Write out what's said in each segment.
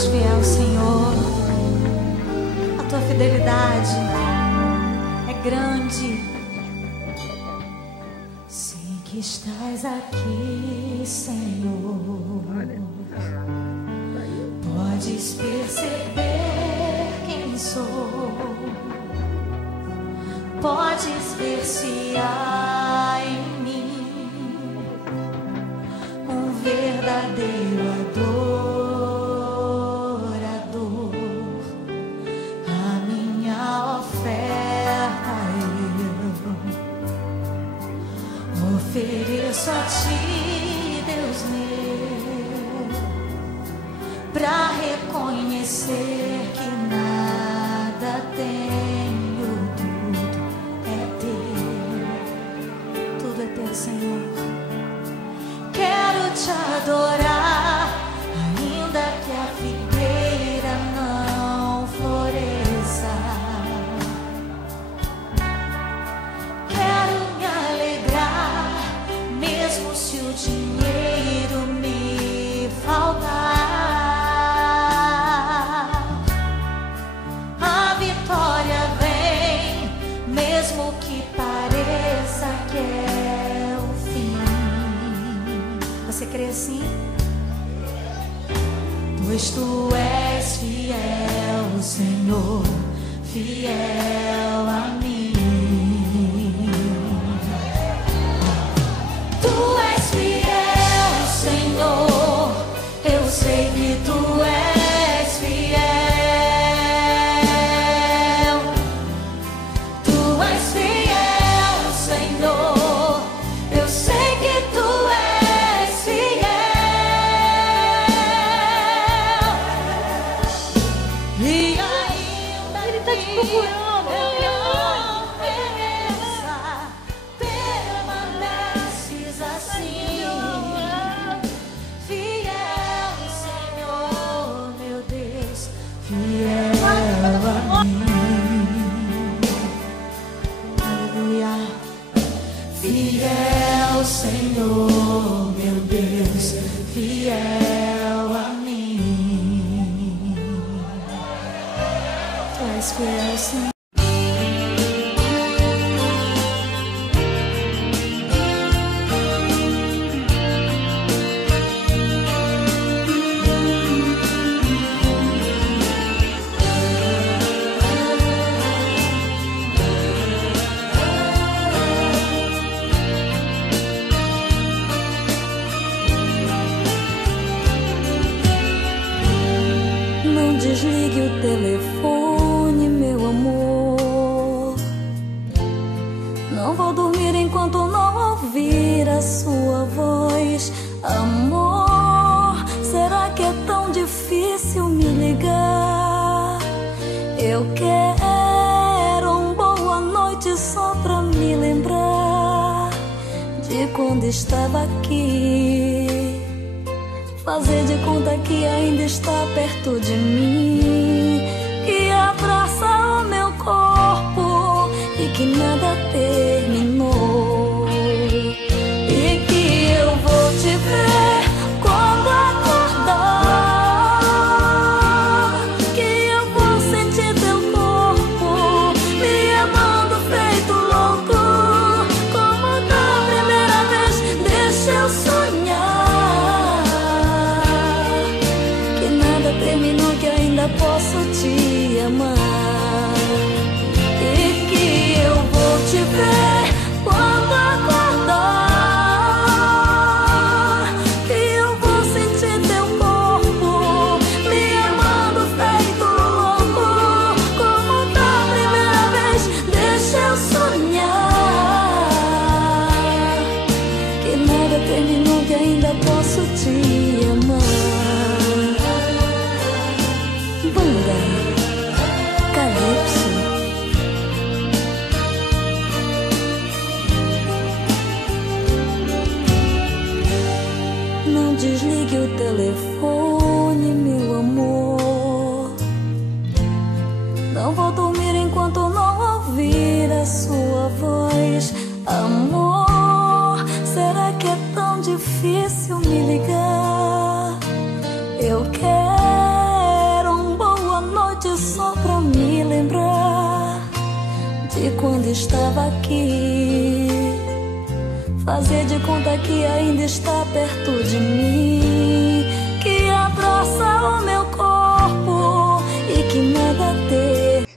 és fiel, Senhor. A tua fidelidade é grande. Sei que estás aqui, Senhor. Podes perceber quem sou. Podes ver se há em mim um verdadeiro adorador. A minha oferta eu ofereço a ti, Deus meu, pra reconhecer que nada tenho, tudo é teu, Senhor. Quero te adorar, ainda que a figueira não floresça. Quero me alegrar, mesmo se o dinheiro me faltar. A vitória vem, mesmo que pareça que é o fim. Você crê assim? Pois tu és fiel, Senhor, fiel a mim. Tu és fiel, Senhor, eu sei que tu és fiel. Tu és fiel, Senhor, eu sei que tu és fiel. E ainda ele está te procurando, permaneces assim. Fiel, Senhor, meu Deus, fiel a mim. Aleluia. Fiel, Senhor, meu Deus, fiel a mim. Tu és fiel, Senhor. Não desligue o telefone, meu amor. Não vou dormir enquanto não ouvir a sua voz. Amor, será que é tão difícil me ligar? Eu quero uma boa noite só pra me lembrar de quando estava aqui. Fazer de conta que ainda está perto de mim, que abraça o meu corpo e que nada terminou. E que eu vou te ver quando acordar, que eu vou sentir teu corpo me amando feito louco. Como da primeira vez, deixa eu sonhar. Terminou, que ainda posso te amar. E que eu vou te ver quando acordar, que eu vou sentir teu corpo me amando feito louco. Como da primeira vez, deixa eu sonhar. Que nada terminou, que ainda posso te amar. Banda Calypso. Não desligue o telefone, meu amor. Não vou dormir enquanto não ouvir a sua voz. de quando estava aqui. Fazer de conta que ainda está perto de mim, que abraça o meu corpo e que nada tem.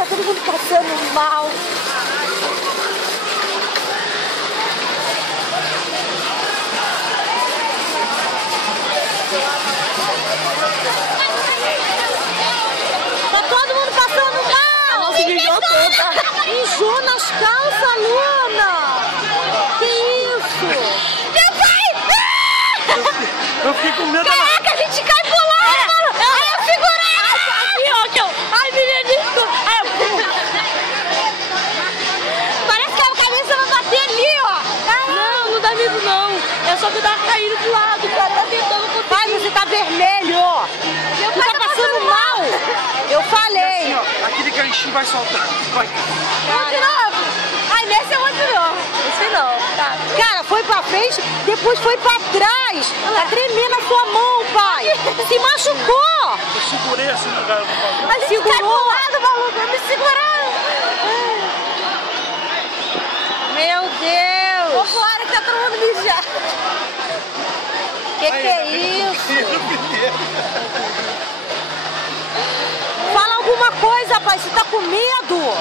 deixar todo mundo passando mal. Tá todo mundo passando mal. Nossa, mijou toda. Mijou nas calças, Luna. Que isso? Meu pai! Eu fiquei com medo. Caraca, a gente cai por lá, mano! Ai, eu segurei! Ai, menino! Parece que a cabeça vai bater ali, ó! Não, não dá medo não. É só que dá caindo pro lado, o cara tá tentando conseguir. Pai, você tá vermelho. Meu Você pai tá passando mal. Eu falei. Assim, ó, aquele ganchinho vai soltar. Vai. Vamos de novo! Ai, nesse eu vou de novo! Esse não, tá. Cara, foi pra frente, depois foi pra trás. Tá tremendo a sua mão, pai. Se machucou. Eu segurei assim no lugar do bagulho. A gente cai pro lado, maluco! Eu me segurando! Meu Deus. Vou fora que tá todo mundo mijar! Que é isso? Fala alguma coisa, pai. Você tá com medo?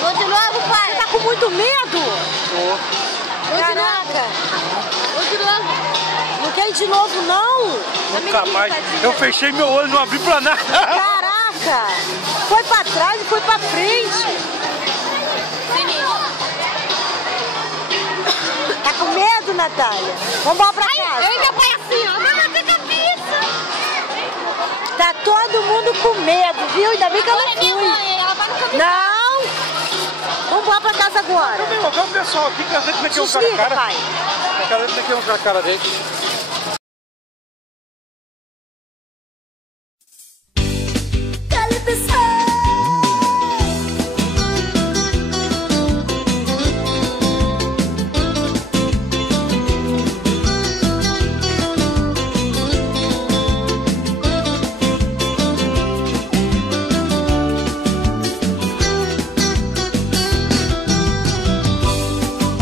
Vou de novo, pai! Você tá com muito medo? Caraca. Vou de novo! Não quer ir de novo, não? Nunca mais. Eu fechei meu olho, não abri pra nada. Caraca. Foi pra trás e foi pra frente. Tá com medo, Natália? Vamos embora pra casa. Ei, meu pai assim, ó! Não, não, cabeça! Tá todo mundo com medo, viu? Ainda bem que eu não Olha minha fui. mãe, ela vai no cabeça! Não! Vamos embora pra casa agora. Vamos ver o pessoal aqui, que a gente meteu um cara Desliga, na cara. pai. Eu quero meter um cara na cara dele.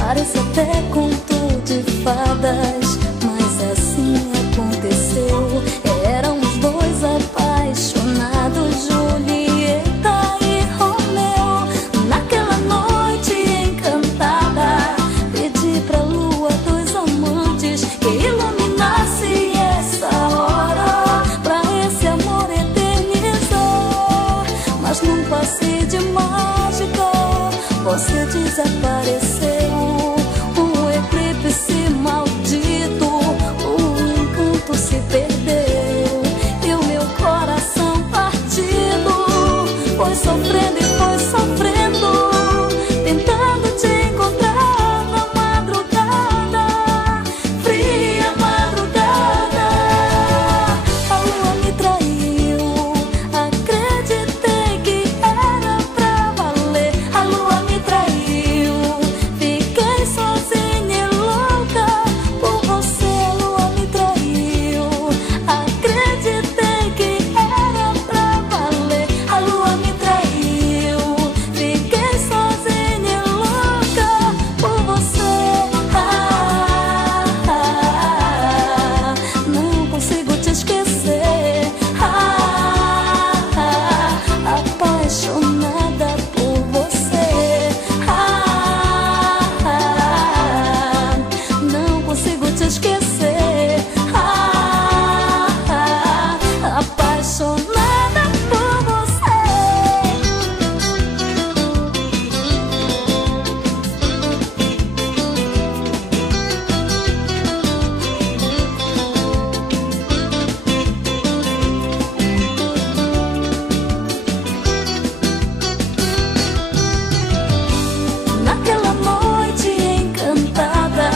Parece até conto de fadas, mas assim aconteceu. Eram os dois apaixonados, Julieta e Romeu. Naquela noite encantada, pedi pra lua dos amantes que iluminasse essa hora, pra esse amor eternizar. Mas num passe de mágica, você desapareceu. O eclipse maldito, o encanto se perdeu. E o meu coração partido foi sofrendo e foi sofrendo, tentando te encontrar na madrugada, fria madrugada. A lua me traiu, acreditei que era pra valer. A lua me traiu, fiquei sozinha e louca por você. A lua me traiu, acreditei que era pra valer. A lua me traiu, fiquei sozinha e louca por você. Não consigo te esquecer. Apaixonada por você. Não consigo te esquecer. Apaixonada por você. Naquela noite encantada,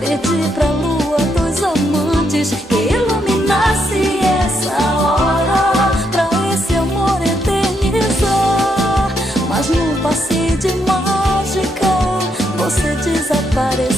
pedi pra lua dos amantes que iluminasse essa hora, pra esse amor eternizar. Mas num passe de mágica, você desapareceu.